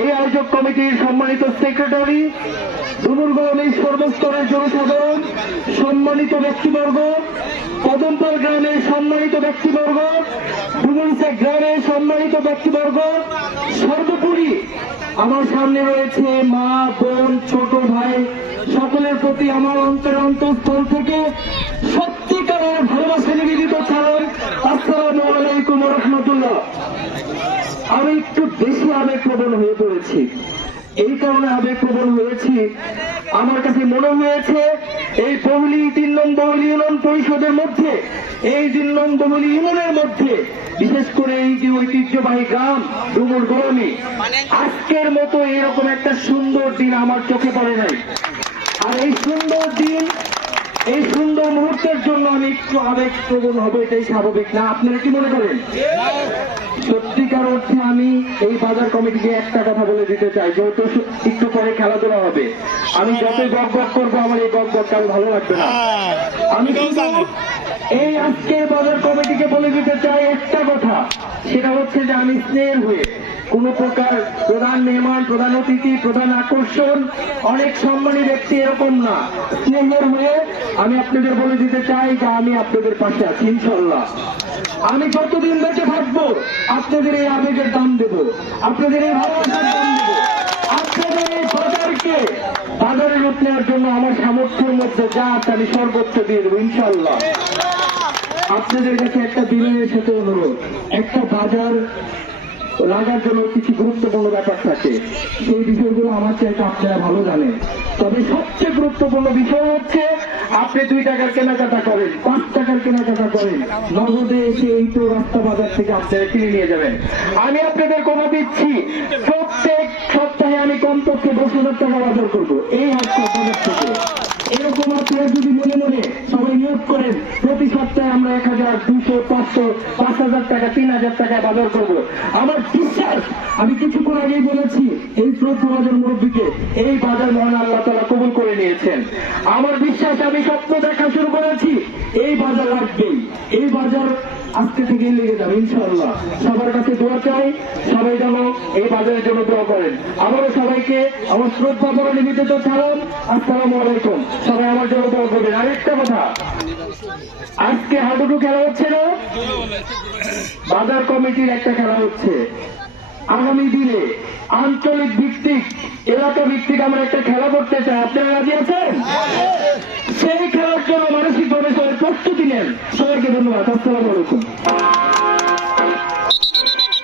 এই আয়োজক কমিটির সম্মানিত সেক্রেটারি ডুমুরগঞ্জ সর্বস্তরের জনসাধারণ, সম্মানিত ব্যক্তিবর্গ কদমপাল গ্রামের সম্মানিত ব্যক্তিবর্গ ডুমুরসা গ্রামের সম্মানিত ব্যক্তিবর্গ, সর্বোপরি আমার সামনে রয়েছে মা, বোন, ছোট ভাই, সকলের প্রতি আমার অন্তর অন্তঃস্থল থেকে সত্যিকারের ভালোবাসা নিবেদিত ছাড়াই আসসালামু আলাইকুম। আমি একটু বেশি আবেগপ্রবণ হয়ে পড়েছি। এই কারণে আবেগপ্রবণ হয়েছি। আমার কাছে মনে হয়েছে, এই বহুলি তিন নং বহুলি ইউনিয়ন পরিষদের মধ্যে, এই তিন নং বহুলি ইউনিয়নের মধ্যে, বিশেষ করে এই যে ঐতিহ্যবাহী গ্রাম, ডুমুর গরমে, আজকের মতো এরকম একটা সুন্দর দিন আমার চোখে পড়ে নাই। আর এই সুন্দর দিন, এই সুন্দর মুহূর্তের জন্য আমি একটু আবেগ প্রবণ হবে এটাই স্বাভাবিক না? আপনারা কি মনে করেন? সত্যিকার অর্থে আমি এই বাজার কমিটিকে একটা কথা বলে দিতে চাই যেহেতু একটু পরে খেলাধুলা হবে। আমি যতই বক বক করব আমার এই বক বক কারও ভালো লাগবে না। আমি শুধু এই আজকে বাজার কমিটিকে বলে দিতে চাই একটা কথা। সেটা হচ্ছে যে আমি স্নেহের হয়ে কোন প্রকার প্রধান মেহমান, প্রধান অতিথি, প্রধান আকর্ষণ, অনেক সম্মানী ব্যক্তি এরকম না। স্নেহের হয়ে আমি আপনাদের বলে দিতে চাই যে আমি আপনাদের পাশে আছি ইনশাল্লাহ আমি যতদিন বেঁচে থাকব, আপনাদের এই আবেগের দাম দেব। আপনাদের এই ভালোবাসার দাম দেব আপনাদের এই বাজারকে বাজারে রূপ নেওয়ার জন্য আমার সামর্থ্যের মধ্যে যা আছে আমি সর্বোচ্চ দিয়ে দেবো ইনশাল্লাহ আপনাদের কাছে একটা বিনয়ের সাথে অনুরোধ। একটা বাজার লাগার জন্য কিছু গুরুত্বপূর্ণ ব্যাপার থাকে। সেই বিষয়গুলো আমার চাইতে আপনারা ভালো জানেন। তবে সবচেয়ে গুরুত্বপূর্ণ বিষয় হচ্ছে, আপনি দুই টাকার কেনাকাটা করেন, পাঁচ টাকার কেনাকাটা করেন। নগদে এসে এই তো রাস্তা বাজার থেকে আপনারা কিনে নিয়ে যাবেন। আমি আপনাদের কথা দিচ্ছি, প্রত্যেক সপ্তাহে আমি কমপক্ষে দশ হাজার টাকা বাজার করব। এই বাজার থেকে এরকম আপনারা যদি মনে মনে সবাই নিয়োগ করেন প্রতি সপ্তাহে আমরা এক হাজার দুশো পাঁচশো, পাঁচ হাজার টাকা, তিন হাজার টাকা বাজার করব। আমার বিশ্বাস, আমি কিছুক্ষণ আগেই বলেছি, এই শ্রদ্ধা বাজার মুরব্বীকে এই বাজার মহান আল্লাহ তালা কবুল করে নিয়েছেন। আমার বিশ্বাস, আমি স্বপ্ন দেখা শুরু করেছি, এই বাজার লাগবেই এই বাজার আজকে থেকেই লেগে যাবে, ইনশাআল্লাহ। সবার কাছে দোয়া চাই, সবাই যেন এই বাজারের জন্য দোয়া করেন। আবারও সবাইকে আমার শ্রদ্ধা বড় নিবেদিত ছাড়ান আসসালামু আলাইকুম। সবাই আমার জন্য দোয়া করবেন। আরেকটা কথা, আজকে হাডুডু খেলা হচ্ছে না? বাজার কমিটির একটা খেলা হচ্ছে। আগামী দিনে আঞ্চলিক ভিত্তিক এলাকা ভিত্তিক আমরা একটা খেলা করতে চাই। আপনারা রাজি আছেন? সেই খেলার জন্য মানসিকভাবে সবাই প্রস্তুতি নেন। সবাইকে ধন্যবাদ। আসসালাম আলাইকুম।